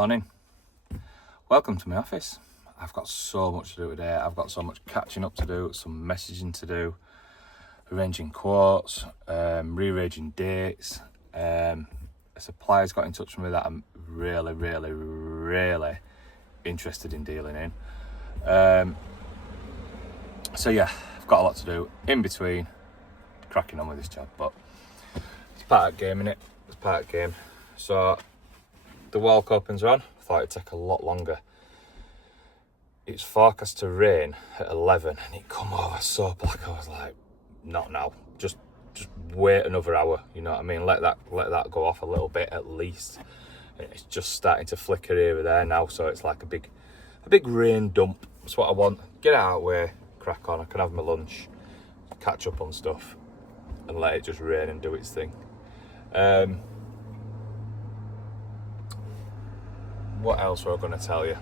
morning. Welcome to my office. I've got so much to do today. I've got so much catching up to do, some messaging to do, arranging quotes, rearranging dates. A supplier's got in touch with me that I'm really interested in dealing in. So yeah, I've got a lot to do in between cracking on with this job, but it's part of the game, innit? It's part of the game. So the wall copings are on. I thought it'd take a lot longer. It's forecast to rain at 11 and it come over so black. I was like, not now. Just wait another hour. You know what I mean? Let that go off a little bit at least. It's just starting to flicker here and there now, so it's like a big rain dump. That's what I want. Get it out of the way, crack on. I can have my lunch, catch up on stuff, and let it just rain and do its thing. What else were I going to tell you?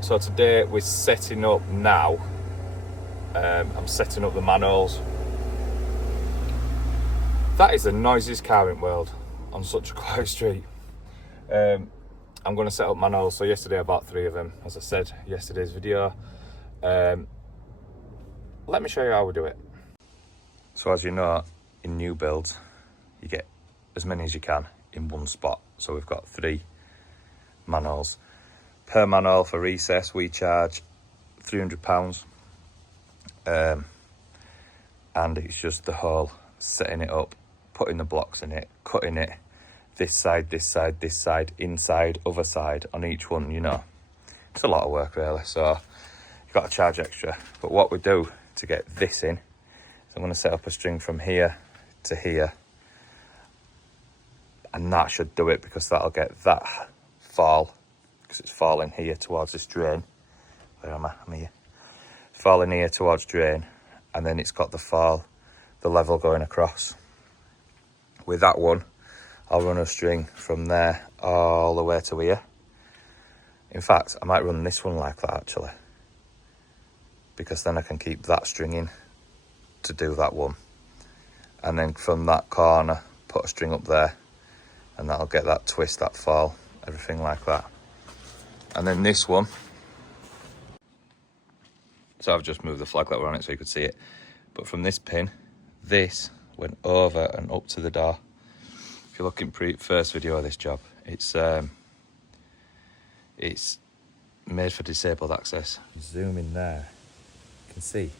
So today we're setting up now. I'm setting up the manholes. That is the noisiest car in the world on such a quiet street. I'm going to set up manholes. So yesterday I bought 3 of them, as I said yesterday's video. Let me show you how we do it. So as you know, in new builds, you get as many as you can in one spot. So we've got 3 manholes. Per manhole for recess, we charge £300. And it's just the whole setting it up, putting the blocks in it, cutting it, this side, inside, other side on each one, you know. It's a lot of work really, so you've got to charge extra. But what we do to get this in is I'm going to set up a string from here to here, and that should do it, because that'll get that fall, because it's falling here towards this drain. Where am I? I'm here. It's falling here towards drain, and then it's got the level going across. With that one, I'll run a string from there all the way to here. In fact, I might run this one like that actually, because then I can keep that string in to do that one. And then from that corner, put a string up there, and that'll get that twist, that fall, everything like that. And then this one, so I've just moved the flag that we're on it so you could see it. But from this pin, this went over and up to the door. If you're looking first video of this job, it's made for disabled access. Zoom in there, you can see,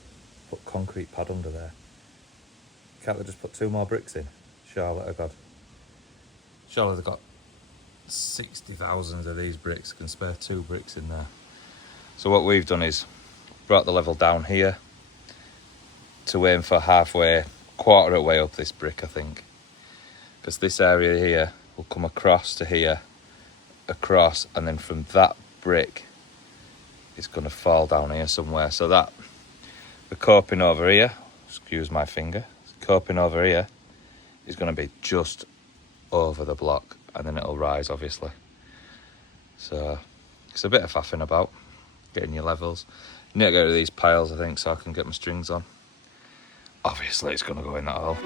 put concrete pad under there. Can't they just put 2 more bricks in? Charlotte, God. Surely they've got 60,000 of these bricks, can spare 2 bricks in there. So what we've done is brought the level down here to aim for halfway, quarter of the way up this brick, I think. Because this area here will come across to here, across, and then from that brick, it's going to fall down here somewhere. So that, the coping over here, excuse my finger, coping over here is going to be just over the block, and then it'll rise obviously. So it's a bit of faffing about getting your levels. You need to get rid of these piles, I think, so I can get my strings on. Obviously it's going to go in that hole.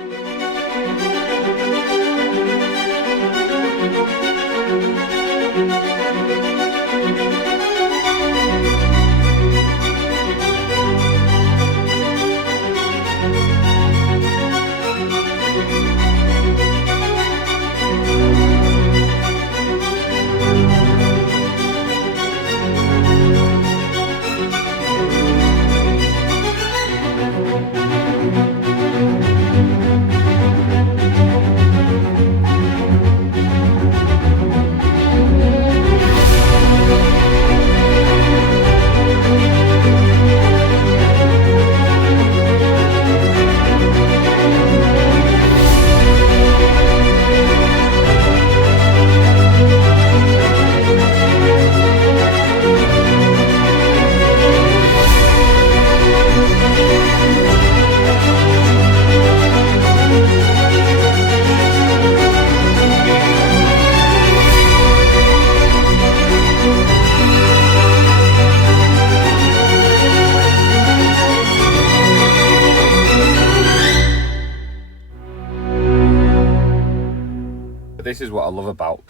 this is what I love about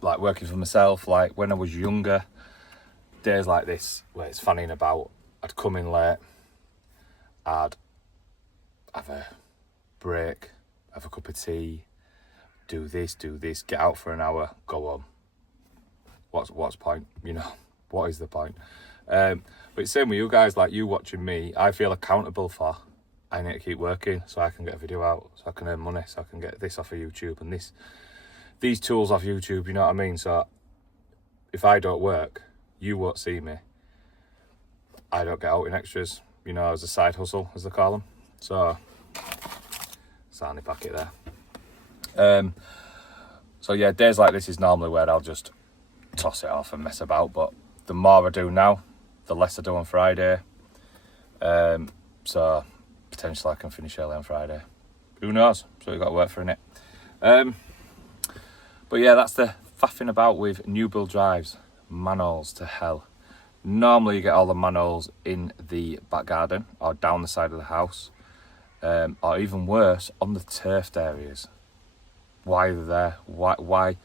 like working for myself. Like when I was younger, days like this where it's fanning about, I'd come in late, I'd have a break, have a cup of tea, do this, get out for an hour, go home. What's point? You know, what is the point? But it's same with you guys, like you watching me, I feel accountable for. I need to keep working so I can get a video out, so I can earn money, so I can get this off of YouTube and these tools off YouTube, you know what I mean? So if I don't work, you won't see me. I don't get out in extras, you know, as a side hustle, as they call them. So, sandy packet there. So yeah, days like this is normally where I'll just toss it off and mess about, but the more I do now, the less I do on Friday. So potentially I can finish early on Friday. Who knows? So we've got to work for it. But yeah, that's the faffing about with new build drives. Manholes to hell. Normally you get all the manholes in the back garden or down the side of the house, or even worse, on the turfed areas. Why are they there? Why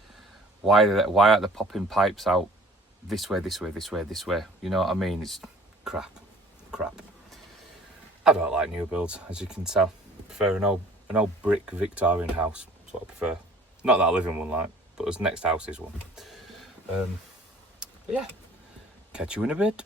aren't they popping pipes out this way? You know what I mean? It's crap. I don't like new builds, as you can tell. I prefer an old brick Victorian house. That's what I prefer. Not that I live in one, like, but this next house is one. But yeah, catch you in a bit.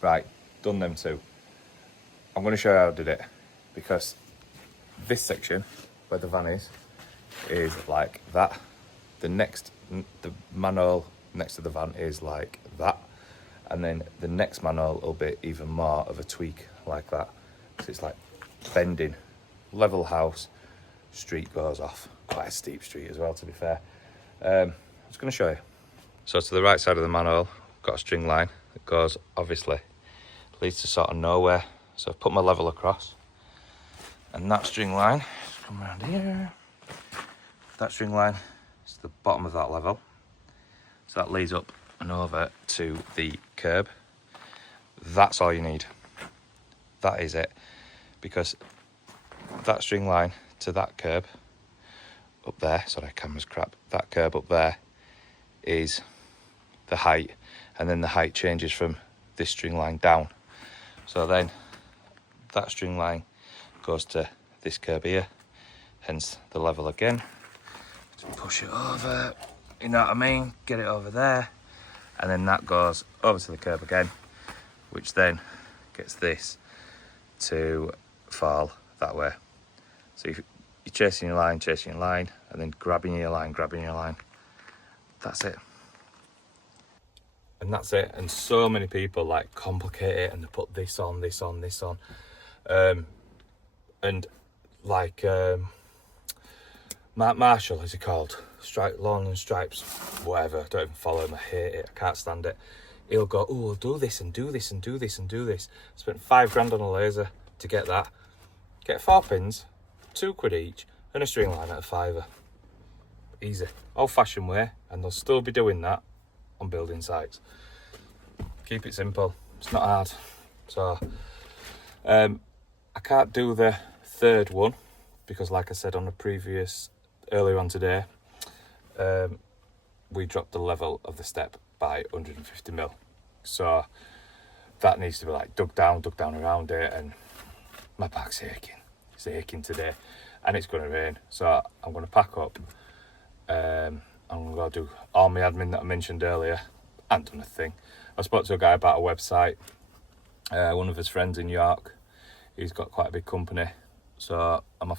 Right, done them two. I'm going to show you how I did it, because this section where the van is like that. The manhole next to the van is like that, and then the next manhole will be even more of a tweak like that. So it's like bending, level house, street goes off, quite a steep street as well, to be fair. I'm just going to show you. So to the right side of the manhole, got a string line that goes, obviously, leads to sort of nowhere. So I've put my level across, and that string line, just come around here, that string line is the bottom of that level. So that leads up and over to the curb. That's all you need. That is it. Because that string line to that curb up there, sorry, camera's crap, that curb up there is the height, and then the height changes from this string line down. So then that string line goes to this curb here, hence the level again. Just push it over, you know what I mean, get it over there, and then that goes over to the curb again, which then gets this to fall that way. So you're chasing your line, and then grabbing your line, that's it. And that's it. And so many people like complicate it and they put this on. And like Marshall, is he called? Lawn and Stripes, whatever. Don't even follow him. I hate it. I can't stand it. He'll go, oh, we'll do this and do this and do this and do this. Spent £5 on a laser to get that. Get 4 pins, £2 each, and a string line at a £5. Easy. Old-fashioned way, and they'll still be doing that on building sites. Keep it simple. It's not hard. So I can't do the third one because, like I said on the previous earlier on today, we dropped the level of the step by 150mm. So that needs to be like dug down around it, and my back's aching. It's aching today, and it's going to rain. So I'm going to pack up. I'm going to do all my admin that I mentioned earlier. I haven't done a thing. I spoke to a guy about a website. One of his friends in York. He's got quite a big company, so I'm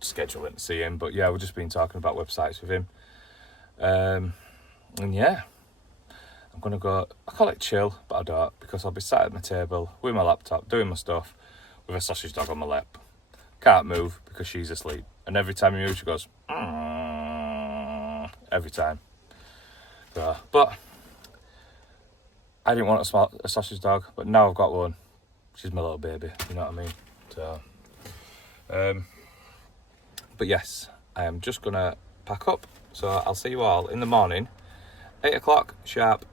scheduling to see him. But yeah, we've just been talking about websites with him. And yeah, I'm going to go, I call it chill, but I don't, because I'll be sat at my table with my laptop, doing my stuff, with a sausage dog on my lap. Can't move because she's asleep. And every time you move, she goes, every time. So, but I didn't want a sausage dog, but now I've got one. She's my little baby, you know what I mean? So, but yes, I am just going to pack up. So I'll see you all in the morning, 8 o'clock sharp.